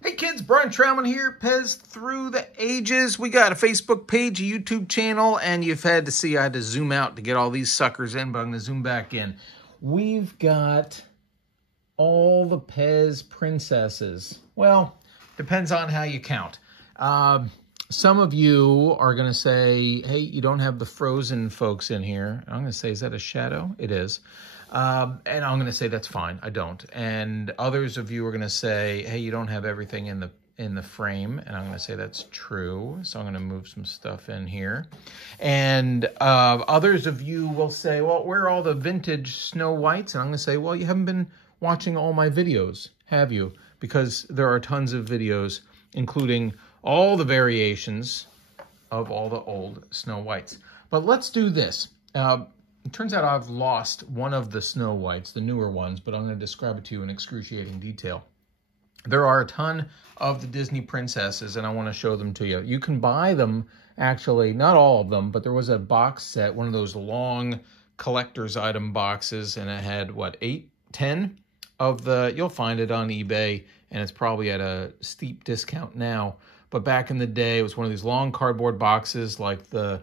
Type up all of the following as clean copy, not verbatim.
Hey kids, Brian Trauman here, PEZ Through the Ages. We got a Facebook page, a YouTube channel, and you've had to see I had to zoom out to get all these suckers in, but I'm going to zoom back in. We've got all the PEZ princesses. Well, depends on how you count. Some of you are going to say, hey, you don't have the Frozen folks in here. I'm going to say, is that a shadow? It is. And I'm going to say that's fine. I don't. And others of you are going to say, hey, you don't have everything in the frame. And I'm going to say that's true. So I'm going to move some stuff in here. And others of you will say, well, where are all the vintage Snow Whites? And I'm going to say, well, you haven't been watching all my videos, have you? Because there are tons of videos, including all the variations of all the old Snow Whites. But let's do this. It turns out I've lost one of the Snow Whites, the newer ones, but I'm going to describe it to you in excruciating detail. There are a ton of the Disney princesses, and I want to show them to you. You can buy them, actually, not all of them, but there was a box set, one of those long collector's item boxes, and it had, what, 8, 10 of the, you'll find it on eBay, and it's probably at a steep discount now. But back in the day, it was one of these long cardboard boxes like the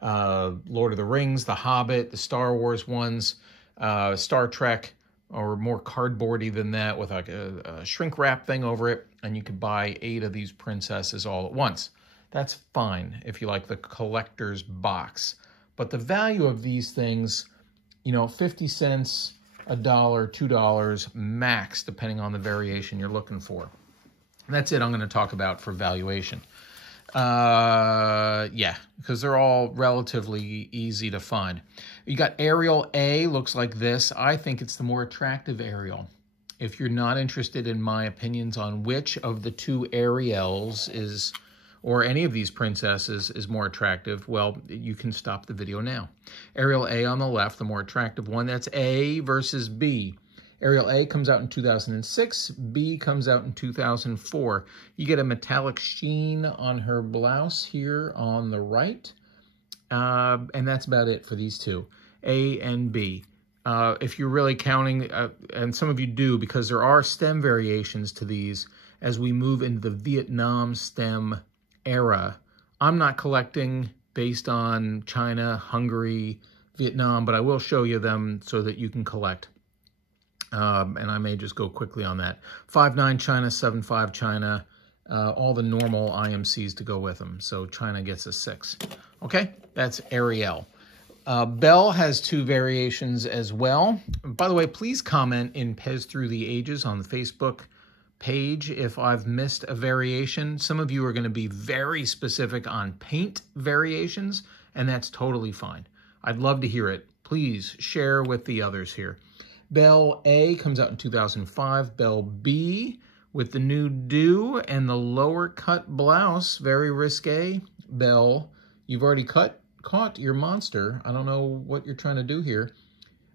Lord of the Rings, The Hobbit, the Star Wars ones, Star Trek, or more cardboardy than that with like a shrink wrap thing over it. And you could buy 8 of these princesses all at once. That's fine if you like the collector's box. But the value of these things, you know, 50 cents, $1, $2 max, depending on the variation you're looking for. And that's it I'm going to talk about for valuation. Yeah, because they're all relatively easy to find. You got Ariel A, looks like this. I think it's the more attractive Ariel. If you're not interested in my opinions on which of the two Ariels is, or any of these princesses is more attractive, well, you can stop the video now. Ariel A on the left, the more attractive one. That's A versus B. Ariel A comes out in 2006, B comes out in 2004. You get a metallic sheen on her blouse here on the right, and that's about it for these two, A and B. If you're really counting, and some of you do, because there are stem variations to these as we move into the Vietnam stem era. I'm not collecting based on China, Hungary, Vietnam, but I will show you them so that you can collect. And I may just go quickly on that. 5'9" China, 7'5" China, all the normal IMCs to go with them. So China gets a 6. Okay, that's Ariel. Belle has 2 variations as well. By the way, please comment in PEZ Through the Ages on the Facebook page if I've missed a variation. Some of you are going to be very specific on paint variations, and that's totally fine. I'd love to hear it. Please share with the others here. Belle A comes out in 2005. Belle B with the new do and the lower cut blouse, very risque. Belle, you've already caught your monster. I don't know what you're trying to do here.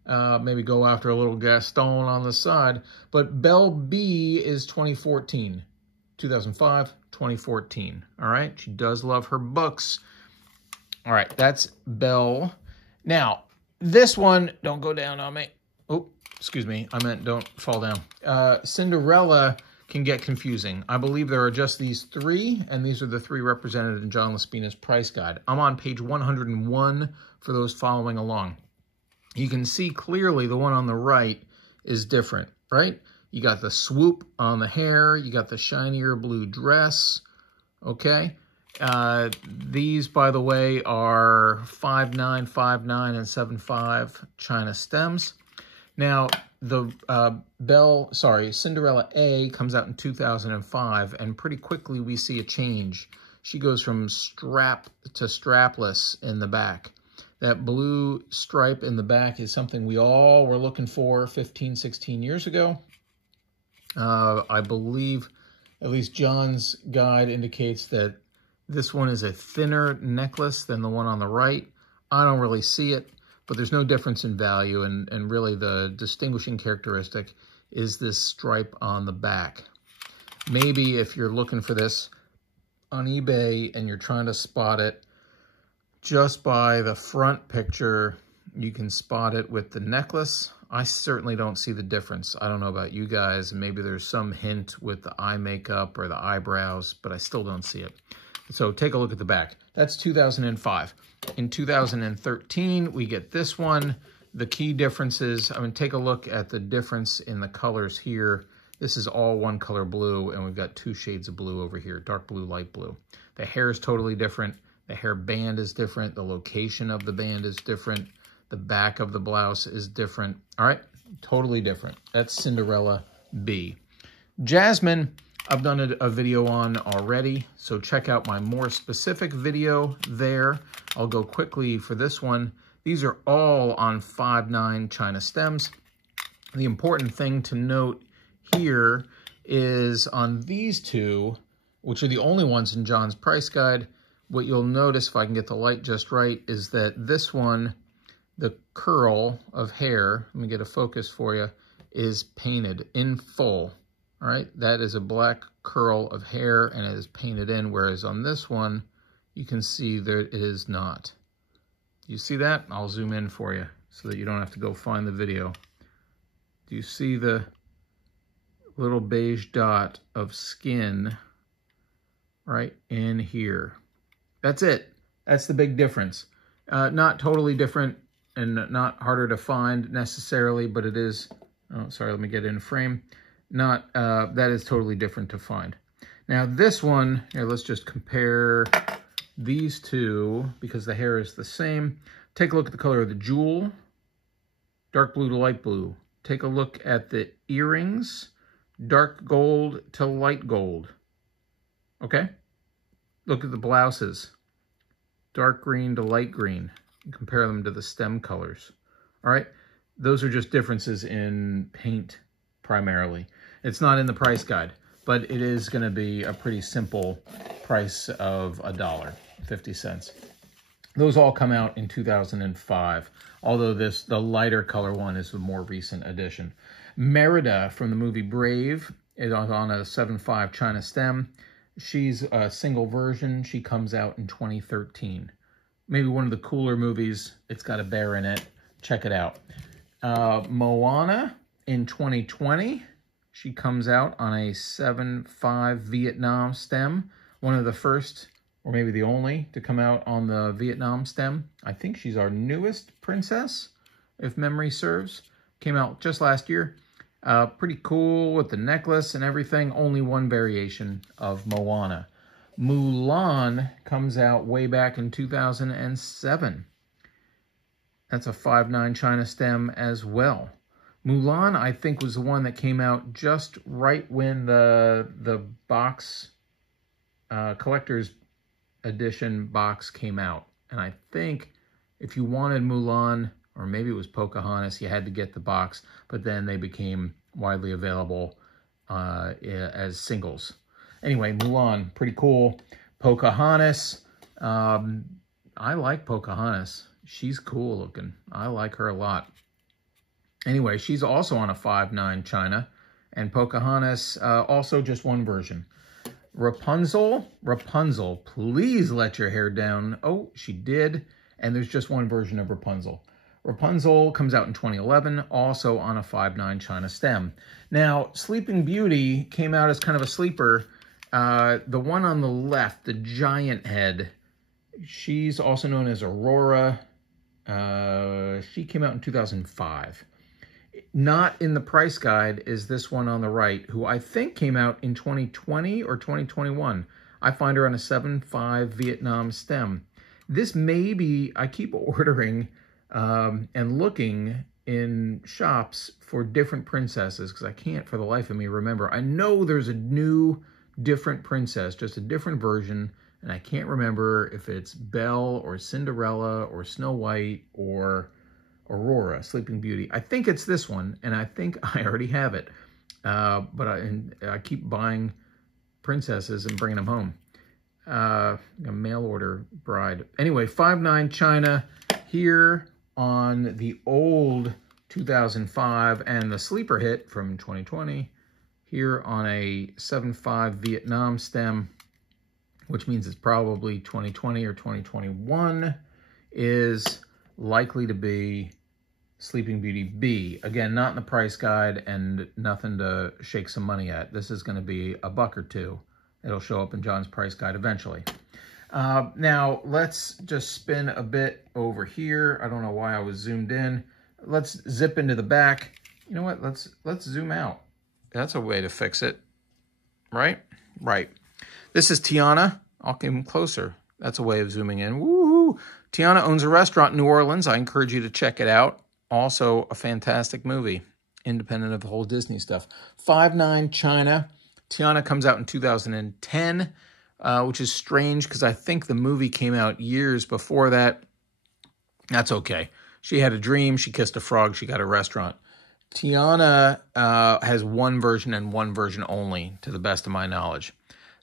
Maybe go after a little Gaston on the side. But Belle B is 2014. 2005, 2014. All right, she does love her books. All right, that's Belle. Now, this one, don't go down on me. Oh, excuse me. I meant don't fall down. Cinderella can get confusing. I believe there are just these 3, and these are the 3 represented in John LaSpina's price guide. I'm on page 101 for those following along. You can see clearly the one on the right is different, right? You got the swoop on the hair. You got the shinier blue dress, okay? These, by the way, are 5'9", 5'9", and 7'5" China stems. Now, the Cinderella A comes out in 2005, and pretty quickly we see a change. She goes from strap to strapless in the back. That blue stripe in the back is something we all were looking for 15, 16 years ago. I believe, at least John's guide indicates that this one is a thinner necklace than the one on the right. I don't really see it, but there's no difference in value, and really the distinguishing characteristic is this stripe on the back. Maybe if you're looking for this on eBay and you're trying to spot it just by the front picture, You can spot it with the necklace. I certainly don't see the difference. I don't know about you guys, and maybe there's some hint with the eye makeup or the eyebrows, but I still don't see it. So take a look at the back. That's 2005. In 2013, we get this one. The key differences, take a look at the difference in the colors here. This is all one color blue, and we've got two shades of blue over here, dark blue, light blue. The hair is totally different. The hair band is different. The location of the band is different. The back of the blouse is different. All right, totally different. That's Cinderella B. Jasmine, I've done a video on already, so check out my more specific video there. I'll go quickly for this one. These are all on 5/9 China stems. The important thing to note here is on these two, which are the only ones in John's price guide, what you'll notice, if I can get the light just right, is that this one, the curl of hair, let me get a focus for you, is painted in full. All right, that is a black curl of hair and it is painted in, whereas on this one, you can see there it is not. You see that? I'll zoom in for you so that you don't have to go find the video. Do you see the little beige dot of skin right in here? That's it. That's the big difference. Not totally different and not harder to find necessarily, but it is, oh, sorry, let me get in frame. Not, that is totally different to find. Now this one, here, let's just compare these two because the hair is the same. Take a look at the color of the jewel, dark blue to light blue. Take a look at the earrings, dark gold to light gold. Okay? Look at the blouses, dark green to light green. Compare them to the stem colors. All right? Those are just differences in paint primarily. It's not in the price guide, but it is going to be a pretty simple price of $1.50. Those all come out in 2005, although the lighter color one is the more recent addition. Merida from the movie Brave is on a 7/5 China stem. She's a single version. She comes out in 2013. Maybe one of the cooler movies. It's got a bear in it. Check it out. Moana in 2020. She comes out on a 7/5 Vietnam stem. One of the first, or maybe the only, to come out on the Vietnam stem. I think she's our newest princess, if memory serves. Came out just last year. Pretty cool with the necklace and everything. Only one variation of Moana. Mulan comes out way back in 2007. That's a 5/9 China stem as well. Mulan, I think, was the one that came out just right when the box, collector's edition box came out. And I think if you wanted Mulan, or maybe it was Pocahontas, you had to get the box, but then they became widely available as singles. Anyway, Mulan, pretty cool. Pocahontas, I like Pocahontas. She's cool looking. I like her a lot. Anyway, she's also on a 5/9 China, and Pocahontas, also just one version. Rapunzel, please let your hair down. Oh, she did, and there's just one version of Rapunzel. Rapunzel comes out in 2011, also on a 5/9 China stem. Now, Sleeping Beauty came out as kind of a sleeper. The one on the left, the giant head, she's also known as Aurora. She came out in 2005. Not in the price guide is this one on the right, who I think came out in 2020 or 2021. I find her on a 7/5 Vietnam stem. This may be, I keep ordering and looking in shops for different princesses because I can't for the life of me remember. I know there's a new, different princess, just a different version, and I can't remember if it's Belle or Cinderella or Snow White or Aurora, Sleeping Beauty. I think it's this one, and I think I already have it. But I keep buying princesses and bringing them home. A mail order bride. Anyway, 5/9 China here on the old 2005 and the sleeper hit from 2020 here on a 7/5 Vietnam stem, which means it's probably 2020 or 2021, is likely to be Sleeping Beauty B. Again, not in the price guide and nothing to shake some money at. This is going to be $1 or $2. It'll show up in John's price guide eventually. Now, let's just spin a bit over here. I don't know why I was zoomed in. Let's zip into the back. You know what? Let's zoom out. That's a way to fix it, right? Right. This is Tiana. I'll come closer. That's a way of zooming in. Woohoo! Tiana owns a restaurant in New Orleans. I encourage you to check it out. Also, a fantastic movie, independent of the whole Disney stuff. 5'9" China. Tiana comes out in 2010, which is strange because I think the movie came out years before that. That's okay. She had a dream. She kissed a frog. She got a restaurant. Tiana has one version and one version only, to the best of my knowledge.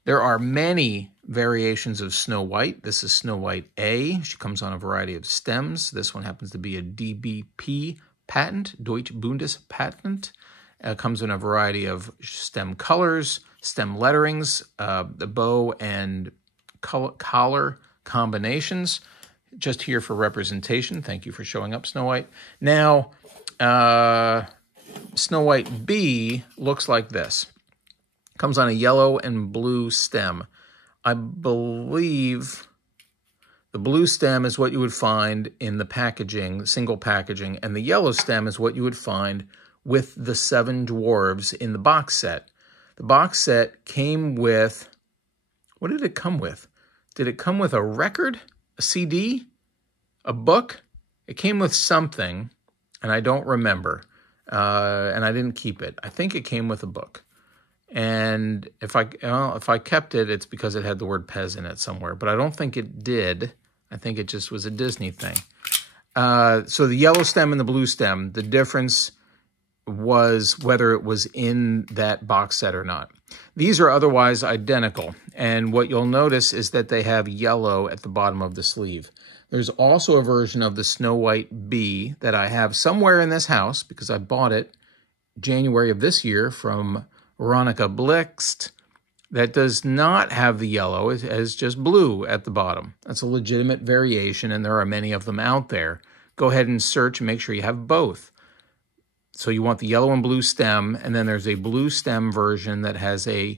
There are many variations of Snow White. This is Snow White A. She comes on a variety of stems. This one happens to be a DBP patent, Deutsche Bundespatent. Comes in a variety of stem colors, stem letterings, the bow and collar combinations. Just here for representation. Thank you for showing up, Snow White. Now, Snow White B looks like this. Comes on a yellow and blue stem. I believe the blue stem is what you would find in the packaging, single packaging, and the yellow stem is what you would find with the 7 Dwarves in the box set. The box set came with, what did it come with? Did it come with a record, a CD, a book? It came with something, and I don't remember, and I didn't keep it. I think it came with a book. And if I kept it, it's because it had the word PEZ in it somewhere. But I don't think it did. I think it just was a Disney thing. So the yellow stem and the blue stem, the difference was whether it was in that box set or not. These are otherwise identical. And what you'll notice is that they have yellow at the bottom of the sleeve. There's also a version of the Snow White B that I have somewhere in this house because I bought it January of this year from Veronica Blixt, that does not have the yellow. It has just blue at the bottom. That's a legitimate variation, and there are many of them out there. Go ahead and search and make sure you have both. So you want the yellow and blue stem, and then there's a blue stem version that has a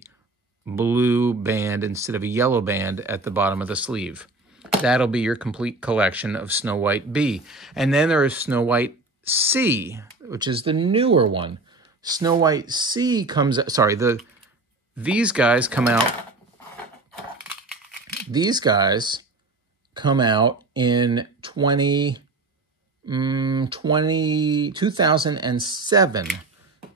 blue band instead of a yellow band at the bottom of the sleeve. That'll be your complete collection of Snow White B. And then there is Snow White C, which is the newer one. Snow White C comes, sorry, these guys come out in 2007.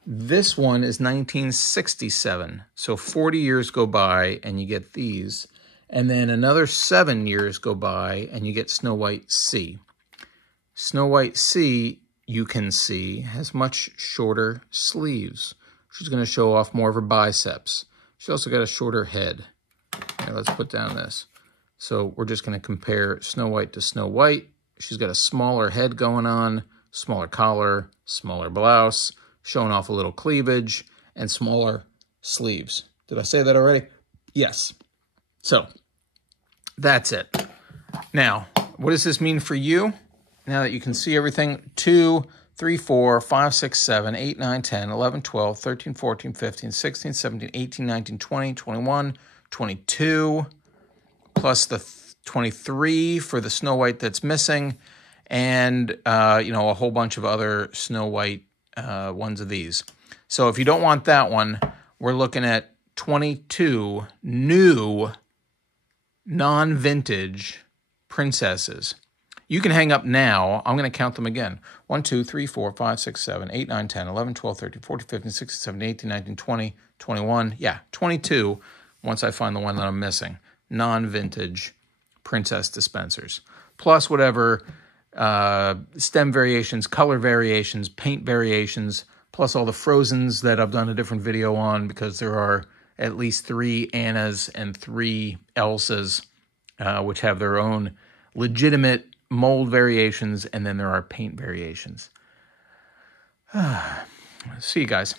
This one is 1967. So 40 years go by and you get these. And then another 7 years go by and you get Snow White C. Snow White C, you can see, has much shorter sleeves. She's going to show off more of her biceps. She's also got a shorter head. Okay, let's put down this. So we're just going to compare Snow White to Snow White. She's got a smaller head going on, smaller collar, smaller blouse, showing off a little cleavage, and smaller sleeves. Did I say that already? Yes. So that's it. Now, what does this mean for you? Now that you can see everything, 2, 3, 4, 5, 6, 7, 8, 9, 10, 11, 12, 13, 14, 15, 16, 17, 18, 19, 20, 21, 22, plus the 23 for the Snow White that's missing, and, a whole bunch of other Snow White ones of these. So if you don't want that one, we're looking at 22 new non-vintage princesses. You can hang up now. I'm going to count them again. 1, 2, 3, 4, 5, 6, 7, 8, 9, 10, 11, 12, 13, 14, 15, 16, 17, 18, 19, 20, 21. Yeah, 22 once I find the one that I'm missing. Non-vintage princess dispensers. Plus whatever stem variations, color variations, paint variations, plus all the Frozens that I've done a different video on because there are at least 3 Annas and 3 Elsas, which have their own legitimate mold variations, and then there are paint variations. See you guys.